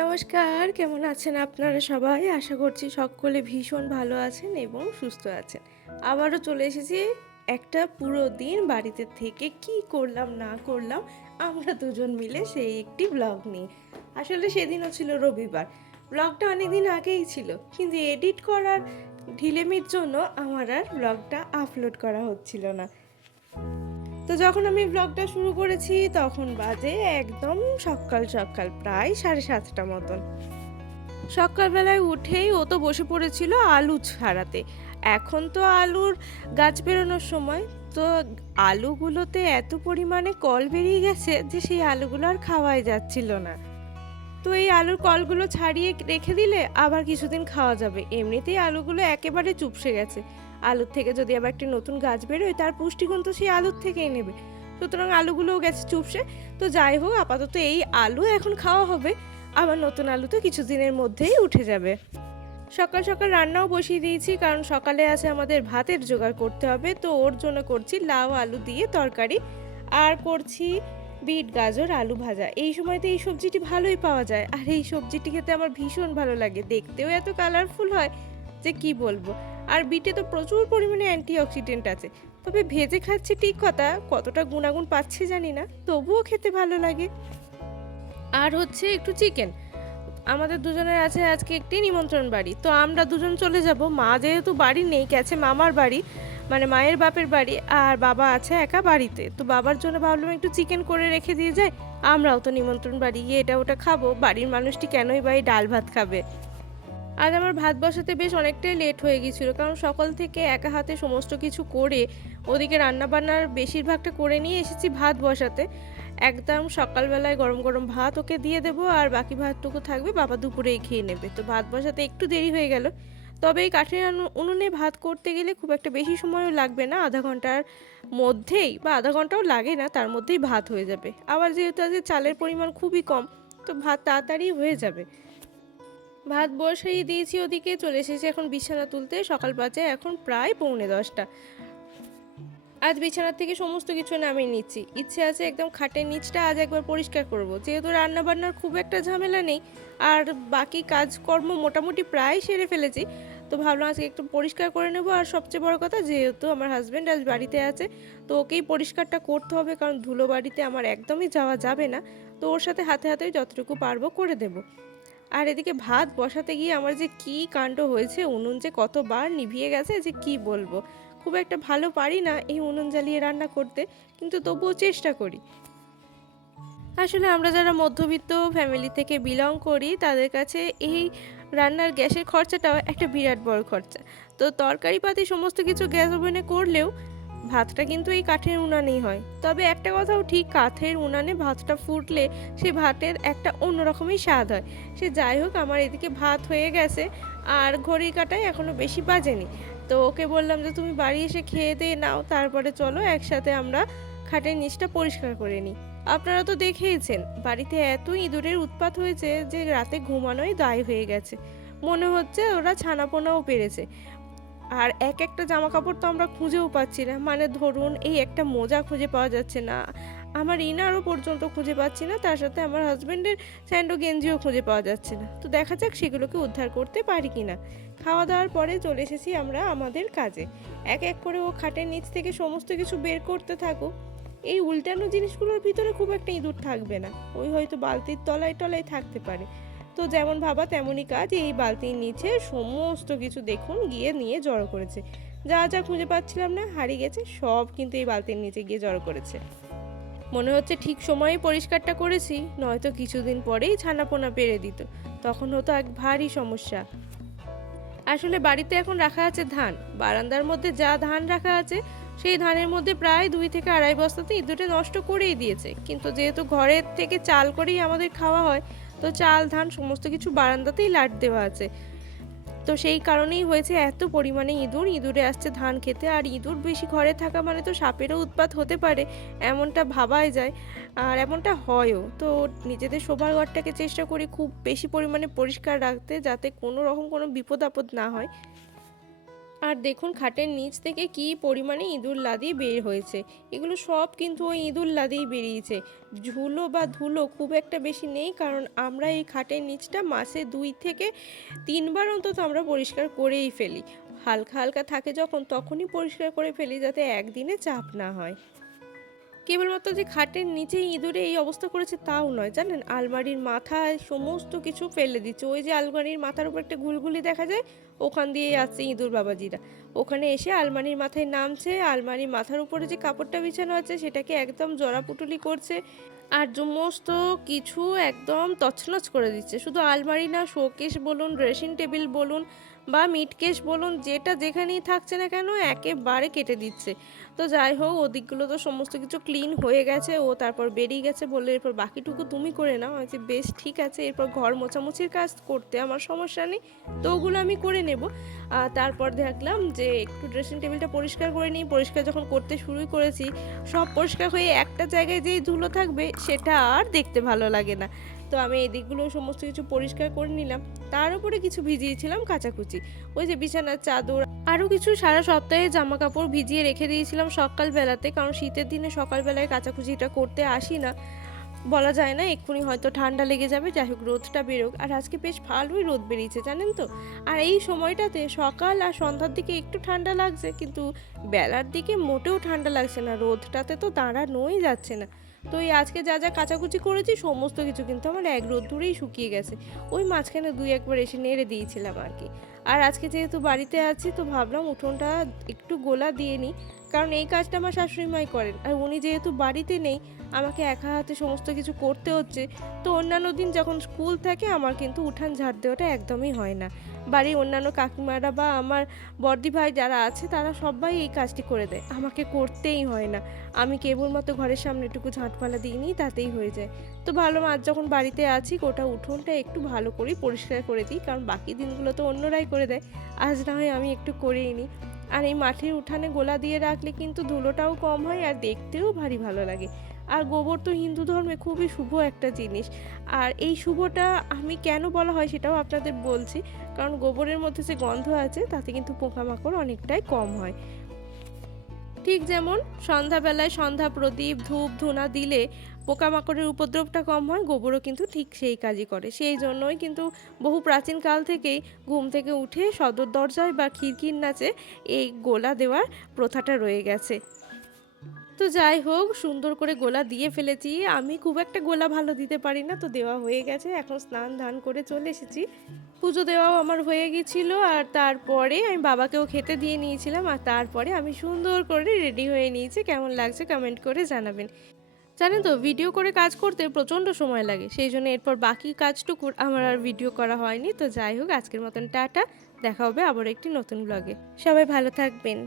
নমস্কার, কেমন আছেন আপনারা সবাই? আশা করছি সকলে ভীষণ ভালো আছেন এবং সুস্থ আছেন। আবারও চলে এসেছি একটা পুরো দিন বাড়িতে থেকে কি করলাম, না করলাম, আমরা দুজন মিলে সেই একটি ব্লগ নিয়ে। আসলে সেদিনও ছিল রবিবার। ব্লগটা অনেক দিন আগেই ছিল, কিন্তু এডিট করার ঢিলেমির জন্য আমার আর ব্লগটা আপলোড করা হচ্ছিল না। তো যখন আমি ব্লগটা শুরু করেছি, তখন বাজে একদম সকাল সকাল, প্রায় সাড়ে সাতটা মতন। সকালবেলায় উঠেই ও তো বসে পড়েছিল আলু ছাড়াতে। এখন তো আলুর গাছ বেরোনোর সময়। তো আলুগুলোতে এত পরিমাণে কল বেরিয়ে গেছে যে সেই আলুগুলো আর খাওয়াই যাচ্ছিল না। তো এই আলুর কলগুলো ছাড়িয়ে রেখে দিলে আবার কিছুদিন খাওয়া যাবে। এমনিতেই আলুগুলো একেবারে চুপসে গেছে। আলুর থেকে যদি আবার একটি নতুন গাছ বেরোয়, তার পুষ্টিগুণ তো সেই আলুর থেকেই নেবে। সুতরাং আলুগুলোও গেছে চুপসে। তো যাই হোক, আপাতত এই আলু এখন খাওয়া হবে। আবার নতুন আলু তো কিছুদিনের মধ্যেই উঠে যাবে। সকাল সকাল রান্নাও বসিয়ে দিয়েছি, কারণ সকালে আছে আমাদের ভাতের জোগাড় করতে হবে। তো ওর জন্য করছি লাউ আলু দিয়ে তরকারি। আর করছি বিট গাজর আলু ভাজা। এই সময়তে এই সবজিটি ভালোই পাওয়া যায়। আর এই সবজিটি খেতে আমার ভীষণ ভালো লাগে। দেখতেও এত কালারফুল হয় যে কি বলব? আর বিটে তো প্রচুর পরিমাণে অ্যান্টিঅক্সিডেন্ট আছে। তবে ভেজে খাচ্ছি ঠিক কথা, কতটা গুণাগুণ পাচ্ছি জানি না, তবুও খেতে ভালো লাগে। আর হচ্ছে একটু চিকেন। আমাদের দুজনের আছে আজকে একটি নিমন্ত্রণ বাড়ি, তো আমরা দুজন চলে যাব। মা যেহেতু বাড়ি নেই, গেছে মামার বাড়ি মানে মায়ের বাপের বাড়ি, আর বাবা আছে একা বাড়িতে। তো বাবার জন্য ভাবলাম একটু চিকেন করে রেখে দিয়ে যায় আমরাও তো নিমন্ত্রণ বাড়ি, গিয়ে এটা ওটা খাব। বাড়ির মানুষটি কেনই বা এই ডাল ভাত খাবে? আজ আমার ভাত বসাতে বেশ অনেকটাই লেট হয়ে গিয়েছিল, কারণ সকাল থেকে একা হাতে সমস্ত কিছু করে ওদিকে রান্নাবান্নার বেশিরভাগটা করে নিয়ে এসেছি ভাত বসাতে। একদম সকালবেলায় গরম গরম ভাত ওকে দিয়ে দেবো আর বাকি ভাতটুকু থাকবে বাবা দুপুরেই খেয়ে নেবে। তো ভাত বসাতে একটু দেরি হয়ে গেল। তবে এই কাঠের উনুনে ভাত করতে গেলে খুব একটা বেশি সময়ও লাগবে না, আধা ঘণ্টার মধ্যেই বা আধা ঘন্টাও লাগে না, তার মধ্যেই ভাত হয়ে যাবে। আবার যেহেতু আজকে চালের পরিমাণ খুবই কম, তো ভাত তাড়াতাড়ি হয়ে যাবে। ভাত বসাই দিয়েছি ওদিকে, চলে এসেছি এখন বিছানা তুলতে। সকাল বাজে এখন প্রায় পৌনে দশটা। আজ বিছানার থেকে সমস্ত কিছু নামিয়ে নিচ্ছি। ইচ্ছে আছে একদম খাটের নিচটা আজ একবার পরিষ্কার করব। যেহেতু রান্না বান্নার খুব একটা ঝামেলা নেই, আর বাকি কাজকর্ম মোটামুটি প্রায় সেরে ফেলেছি, তো ভাবলাম আজকে একটু পরিষ্কার করে নেব। আর সবচেয়ে বড় কথা, যেহেতু আমার হাজব্যান্ড আজ বাড়িতে আছে, তো ওকেই পরিষ্কারটা করতে হবে, কারণ ধুলো বাড়িতে আমার একদমই যাওয়া যাবে না। তো ওর সাথে হাতে হাতে যতটুকু পারব করে দেবো। আর এদিকে ভাত বসাতে গিয়ে আমার যে কি কাণ্ড হয়েছে, উনুন যে কতবার নিভিয়ে গেছে যে কি বলব? খুব একটা ভালো পারি না এই উনুন জ্বালিয়ে রান্না করতে, কিন্তু তবুও চেষ্টা করি। আসলে আমরা যারা মধ্যবিত্ত ফ্যামিলি থেকে বিলং করি, তাদের কাছে এই রান্নার গ্যাসের খরচাটাও একটা বিরাট বড় খরচা। তো তরকারি পাতি সমস্ত কিছু গ্যাস ওভেনে করলেও ভাতটা কিন্তু এই কাঠের উনানেই হয়। তবে একটা কথাও ঠিক, কাঠের উনানে ভাতটা ফুটলে সে ভাতের একটা অন্যরকমই স্বাদ হয়। সে যাই হোক, আমার এদিকে ভাত হয়ে গেছে, আর ঘড়ির কাটায় এখনও বেশি বাজেনি। তো ওকে বললাম যে, তুমি বাড়ি এসে খেয়ে দিয়ে নাও, তারপরে চলো, একসাথে আমরা খাটের নিচটা পরিষ্কার করে নিই। আপনারা তো দেখেইছেন, বাড়িতে এত ইঁদুরের উৎপাত হয়েছে যে রাতে ঘুমানোই দায় হয়ে গেছে। মনে হচ্ছে ওরা ছানাপোনাও পেরেছে। আর এক একটা জামা কাপড় তো আমরা খুঁজেও পাচ্ছি না। মানে ধরুন, এই একটা মোজা খুঁজে পাওয়া যাচ্ছে না। আমার ইনারও পর্যন্ত খুঁজে পাচ্ছি না, তার সাথে আমার হাজব্যান্ডের স্যান্ডো গেঞ্জিও খুঁজে পাওয়া যাচ্ছে না। তো দেখা যাক সেগুলোকে উদ্ধার করতে পারি কি না। খাওয়া দাওয়ার পরে চলে এসেছি আমরা আমাদের কাজে। এক এক করে ও খাটের নিচ থেকে সমস্ত কিছু বের করতে থাকুক। এই উল্টানো জিনিসগুলোর ভিতরে খুব একটা ইঁদুর থাকবে না। ওই হয়তো বালতির তলায় টলায় থাকতে পারে। তো যেমন ভাবা তেমনই কাজ। এই বালতির নিচে সমস্ত কিছু দেখুন, গিয়ে নিয়ে জড়ো করেছে। যা যা খুঁজে পাচ্ছিলাম না, হারিয়ে গেছে, সব কিন্তু এই বালতির নিচে গিয়ে জড়ো করেছে। মনে হচ্ছে ঠিক সময়ে পরিষ্কারটা করেছি, নয়তো কিছুদিন পরেই ছানাপোনা পেরে দিত। তখন হতো এক ভারী সমস্যা। আসলে বাড়িতে এখন রাখা আছে ধান। বারান্দার মধ্যে যা ধান রাখা আছে, সেই ধানের মধ্যে প্রায় দুই থেকে আড়াই বস্তাতে ইঁদুরে নষ্ট করেই দিয়েছে। কিন্তু যেহেতু ঘরের থেকে চাল করেই আমাদের খাওয়া হয় তো চাল, ধান সমস্ত কিছু বারান্দাতেই লাট দেওয়া আছে। তো সেই কারণেই হয়েছে এত পরিমাণে ইঁদুর। ইঁদুরে আসছে ধান খেতে আর ইঁদুর বেশি ঘরে থাকা মানে তো সাপেরও উৎপাত হতে পারে, এমনটা ভাবাই যায় আর এমনটা হয়ও। তো নিজেদের শোবার ঘরটাকে চেষ্টা করি খুব বেশি পরিমাণে পরিষ্কার রাখতে যাতে কোনো রকম কোনো বিপদ আপদ না হয়। আর দেখুন খাটের নিচ থেকে কি পরিমাণে ইঁদুর লাদি বের হয়েছে। এগুলো সব কিন্তু ওই ইঁদুর লাদিই বেরিয়েছে। ঝুলো বা ধুলো খুব একটা বেশি নেই, কারণ আমরা এই খাটের নিচটা মাসে দুই থেকে তিনবার অন্তত আমরা পরিষ্কার করেই ফেলি। হালকা হালকা থাকে যখন, তখনই পরিষ্কার করে ফেলি যাতে একদিনে চাপ না হয়। কেবলমাত্র যে খাটের নিচে ইঁদুরে এই অবস্থা করেছে তাও নয়, জানেন? আলমারির মাথায় সমস্ত কিছু ফেলে দিচ্ছে। ওই যে আলমারির মাথার উপর একটা গুলগুলি দেখা যায়, ওখান দিয়ে আসছে ইঁদুর বাবাজিরা। ওখানে এসে আলমারির মাথায় নামছে, আলমারির মাথার উপরে যে কাপড়টা বিছানো আছে, সেটাকে একদম জড়াপুটুলি করছে আর সমস্ত কিছু একদম তছনছ করে দিচ্ছে। শুধু আলমারি না শোকেস বলুন, ড্রেসিং টেবিল বলুন বা মিটকেস বলুন, যেটা যেখানেই থাকছে না কেন, একেবারে কেটে দিচ্ছে। তো যাই হোক ওদিকগুলো তো সমস্ত কিছু ক্লিন হয়ে গেছে, ও তারপর বেরিয়ে গেছে বললে, এরপর বাকিটুকু তুমি করে নাও। আমি বেশ ঠিক আছে, এরপর ঘর মোছামুছির কাজ করতে আমার সমস্যা নেই, তো ওগুলো আমি করে নেব। আর তারপর দেখলাম যে একটু ড্রেসিং টেবিলটা পরিষ্কার করে নিই, পরিষ্কার যখন করতে শুরুই করেছি, সব পরিষ্কার হয়ে একটা জায়গায় যেই ধুলো থাকবে, সেটা আর দেখতে ভালো লাগে না। তো আমি এই দিকগুলো সমস্ত কিছু পরিষ্কার করে নিলাম। তার উপরে কিছু ভিজিয়েছিলাম কাচাকুচি। ওই যে বিছানার চাদর আরও কিছু সারা সপ্তাহে জামা কাপড় ভিজিয়ে রেখে দিয়েছিলাম সকালবেলাতে, কারণ শীতের দিনে সকালবেলায় কাচাকুচিটা করতে আসি না। বলা যায় না, এক্ষুনি হয়তো ঠান্ডা লেগে যাবে, যাই হোক রোদটা বেরোক। আর আজকে বেশ ভালোই রোদ বেরিয়েছে, জানেন তো? আর এই সময়টাতে সকাল আর সন্ধ্যার দিকে একটু ঠান্ডা লাগছে, কিন্তু বেলার দিকে মোটেও ঠান্ডা লাগছে না। রোদটাতে তো দাঁড়ানোই যাচ্ছে না। তো এই আজকে যা যা কাচাকুচি করেছি, সমস্ত কিছু কিন্তু আমার এক রোদ দূরেই শুকিয়ে গেছে। ওই মাঝখানে দুই একবার এসে নেড়ে দিয়েছিলাম আর কি। আর আজকে যেহেতু বাড়িতে আছি, তো ভাবলাম উঠোনটা একটু গোলা দিয়ে নিই, কারণ এই কাজটা আমার শাশুড়ি মাই করেন। আর উনি যেহেতু বাড়িতে নেই, আমাকে একা হাতে সমস্ত কিছু করতে হচ্ছে, তো অন্যান্য দিন যখন স্কুল থাকে, আমার কিন্তু উঠান ঝাড় দেওয়াটা একদমই হয় না। বাড়ির অন্যান্য কাকিমারা বা আমার বর্দি ভাই যারা আছে, তারা সবাই এই কাজটি করে দেয়। আমাকে করতেই হয় না। আমি কেবলমাত্র ঘরের সামনে একটু ঝাঁটপালা দিয়ে নিই, তাতেই হয়ে যায়। তো ভালো মাছ যখন বাড়িতে আছি, গোটা উঠোনটা একটু ভালো করেই পরিষ্কার করে দিই, কারণ বাকি দিনগুলো তো অন্যরাই করে দেয়। আজ না হয় আমি একটু করেই নিই। আর এই মাঠের উঠানে গোলা দিয়ে রাখলে কিন্তু ধুলোটাও কম হয় আর দেখতেও ভারী ভালো লাগে। আর গোবর তো হিন্দু ধর্মে খুবই শুভ একটা জিনিস। আর এই শুভটা আমি কেন বলা হয় সেটাও আপনাদের বলছি, কারণ গোবরের মধ্যে যে গন্ধ আছে, তাতে কিন্তু পোকামাকড় অনেকটাই কম হয়। ঠিক যেমন সন্ধ্যাবেলায় সন্ধ্যা প্রদীপ, ধূপ, ধুনা দিলে পোকামাকড়ের উপদ্রবটা কম হয়, গোবরও কিন্তু ঠিক সেই কাজই করে। সেই জন্যই কিন্তু বহু প্রাচীন কাল থেকেই ঘুম থেকে উঠে সদর দরজায় বা খিড়কির নাচে এই গোলা দেওয়ার প্রথাটা রয়ে গেছে। তো যাই হোক, সুন্দর করে গোলা দিয়ে ফেলেছি। আমি খুব একটা গোলা ভালো দিতে পারি না, তো দেওয়া হয়ে গেছে। এখন স্নান ধান করে চলে এসেছি। পুজো দেওয়াও আমার হয়ে গেছিল আর তারপরে আমি বাবাকেও খেতে দিয়ে নিয়েছিলাম আর তারপরে আমি সুন্দর করে রেডি হয়ে নিয়েছি। কেমন লাগছে কমেন্ট করে জানাবেন। জানেন তো, ভিডিও করে কাজ করতে প্রচণ্ড সময় লাগে। সেই জন্য এরপর বাকি কাজটুকু আমার আর ভিডিও করা হয়নি। তো যাই হোক, আজকের মতন টাটা। দেখা হবে আবার একটি নতুন ব্লগে সবাই ভালো থাকবেন।